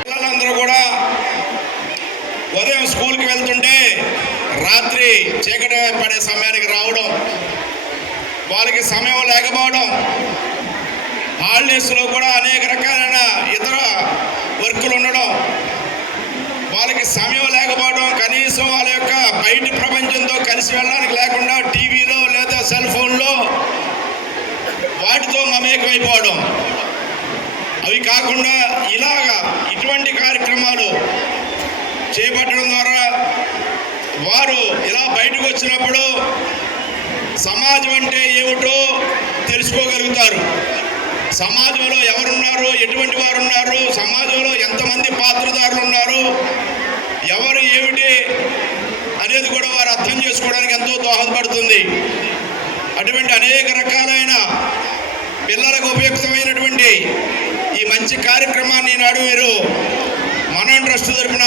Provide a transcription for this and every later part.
పిల్లలందరూ కూడా ఉదయం స్కూల్కి వెళ్తుంటే రాత్రి చీకటి పడే సమయానికి రావడం వాళ్ళకి సమయం లేకపోవడం హాలిడేస్లో కూడా అనేక రకాలైన ఇతర వర్కులు ఉండడం వాళ్ళకి సమయం లేకపోవడం కనీసం వాళ్ళ యొక్క బయటి ప్రపంచంతో కలిసి వెళ్ళడానికి లేకుండా టీవీలో లేదా సెల్ ఫోన్లో వాటితో మమేకమైపోవడం. అవి కాకుండా ఇలాగా ఇటువంటి కార్యక్రమాలు చేపట్టడం ద్వారా వారు ఇలా బయటకు వచ్చినప్పుడు సమాజం అంటే ఏమిటో తెలుసుకోగలుగుతారు. సమాజంలో ఎవరున్నారు? ఎటువంటి వారు ఉన్నారు సమాజంలో ఎంతమంది పాత్రదారులు ఉన్నారు? ఎవరు ఏమిటి అనేది కూడా వారు అర్థం చేసుకోవడానికి ఎంతో దోహదపడుతుంది. అటువంటి అనేక రకాలైన పిల్లలకు ఉపయుక్తమైనటువంటి మంచి కార్యక్రమాన్ని ఈనాడు మీరు మనం ట్రస్ట్ తరఫున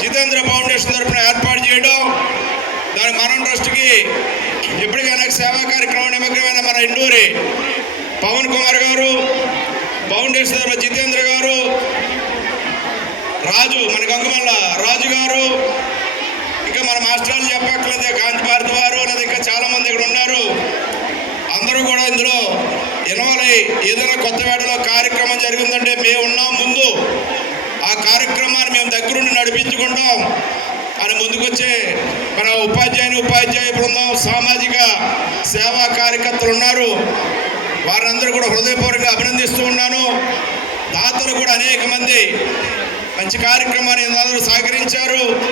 జితేంద్ర ఫౌండేషన్ తరఫున ఏర్పాటు చేయడం. దాని మనం ట్రస్ట్కి ఎప్పటికైనా సేవా కార్యక్రమం నిమగ్నమైన మన ఇండూరి పవన్ కుమార్ గారు ఫౌండేషన్ తరపున జితేంద్ర గారు రాజు మన గంగమల్ల రాజు గారు ఇంకా మన మాస్టర్లు చెప్పక్కర్లేదు కాంతి భారతి వారు లేదా ఇంకా చాలామంది ఇక్కడ ఉన్నారు. అందరూ కూడా ఇందులో ఇన్వాల్వ్ అయ్యి కార్యక్రమం జరిగిందంటే మేము ఉన్నాం ముందు. ఆ కార్యక్రమాన్ని మేము దగ్గరుండి నడిపించుకుంటాం. అని ముందుకొచ్చే మన ఉపాధ్యాయుని ఉపాధ్యాయ బృందం సామాజిక సేవా కార్యకర్తలు ఉన్నారు. వారందరూ కూడా హృదయపూర్వకంగా అభినందిస్తూ ఉన్నాను. దాతలు కూడా అనేక మంది మంచి కార్యక్రమాన్ని అందరూ సహకరించారు.